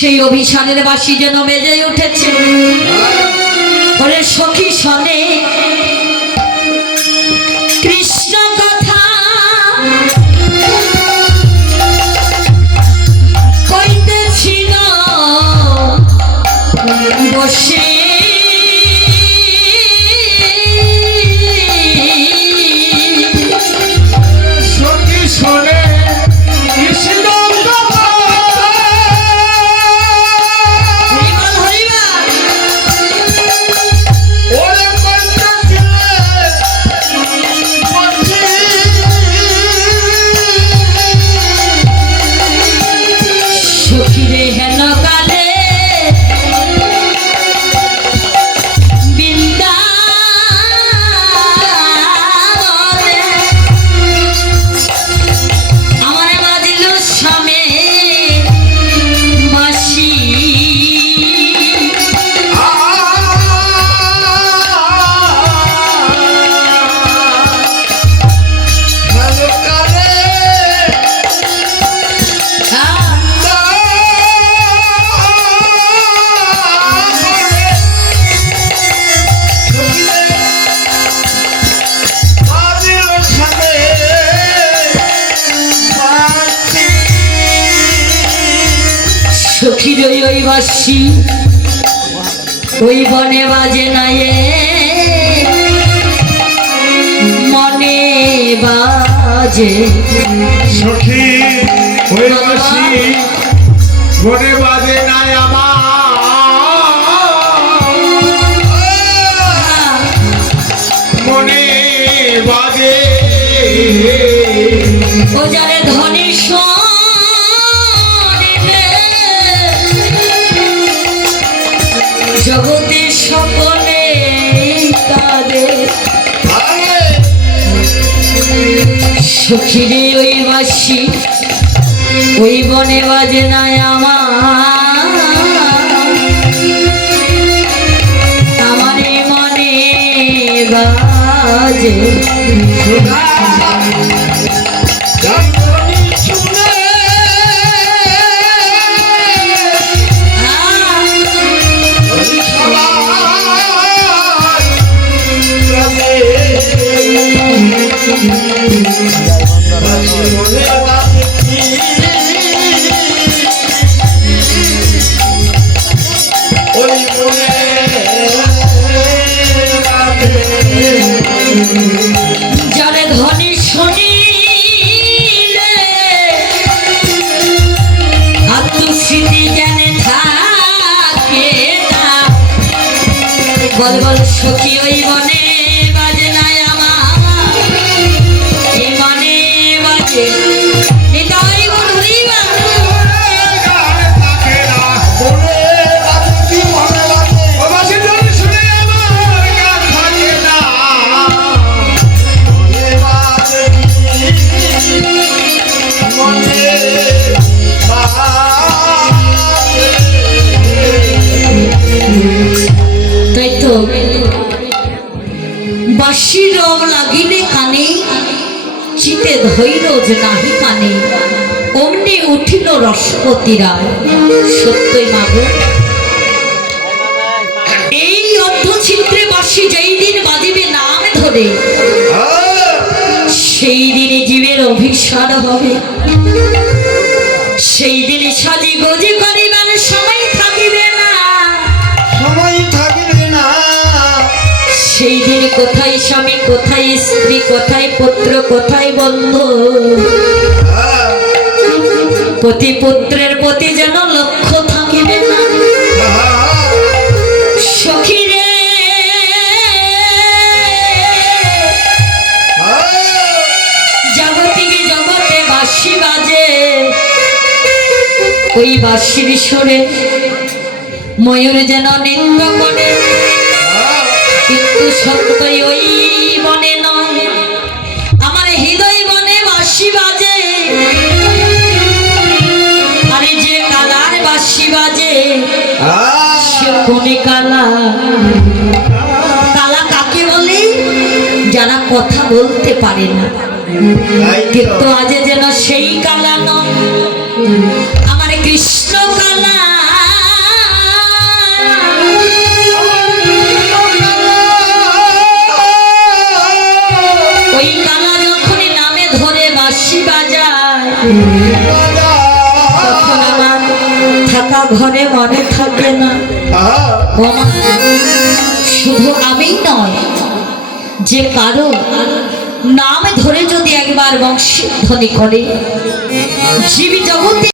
সেই অভিশানের বাঁশি যেন বেজে উঠেছে। ওরে সখী শোনে কৃষ্ণ কথা কইতেছিল বসে, সখী শোনে কৃষ্ণ কথা ওরে সখীরে হেন কালে বৃন্দাবনে আমার বাজিল স্বামী বাঁশি। সখীর ওই বাঁশি ওই বনে বাজে নাই মনে বাজে। সখী ওই বাঁশি মনে বাজে নাই আমার, মনে বাজে ও যারে ধনী জগতে সকলে তাদের সখীরে ওই বাঁশি ওই বনে বাজে নাই আমার মনে বাজে। যারে ধনী শুনিলে আত্মস্মৃতি জ্ঞানে থাকে না, বল বল সখী ওই বনে বাজে নাই আমার এই মনে বাজে। নিতাই বন্ধুরিবা তাই তো বাঁশির রং লাগিলে কানে চিতে ধৈর্য যে নাহি কানে অমনি উঠিল রসপতি রায়। সত্যই মাগো এই অর্ধচিত্রে বাঁশি যেই দিন বাজিবে নাম ধরে সেই দিনে জীবের অভিসার হবে, সেই দিনে সাজি গজে করিবার সময় থাকিবে না, সেই দিন কোথায় স্বামী কোথায় স্ত্রী কোথায় পুত্র কোথায় বন্ধু, প্রতি পুত্রের প্রতি যেন লক্ষ্য থাকিবে না। সখীরে জাগতিকে জগতে বাঁশি বাজে ওই বাঁশির সুরে ময়ূর যেন নৃত্য করে, কিন্তু সত্যই ওই বনে নয় আমার হৃদয় বনে বাঁশি বাজে। আরে যে কালার বাঁশি বাজে সে কোনে কালা, কালা কাকে বলে? যারা কথা বলতে পারে না, কিন্তু আজ যেন সেই কালা নয় আমার কৃষ্ণ কালা। বাঁশি বাজায় তখন আমার থাকা ঘরে মনে থাকে না। ও মা, শুধু আমিই নয়, যে কারো নাম ধরে যদি একবার বংশীধ্বনি করে জীব জগতে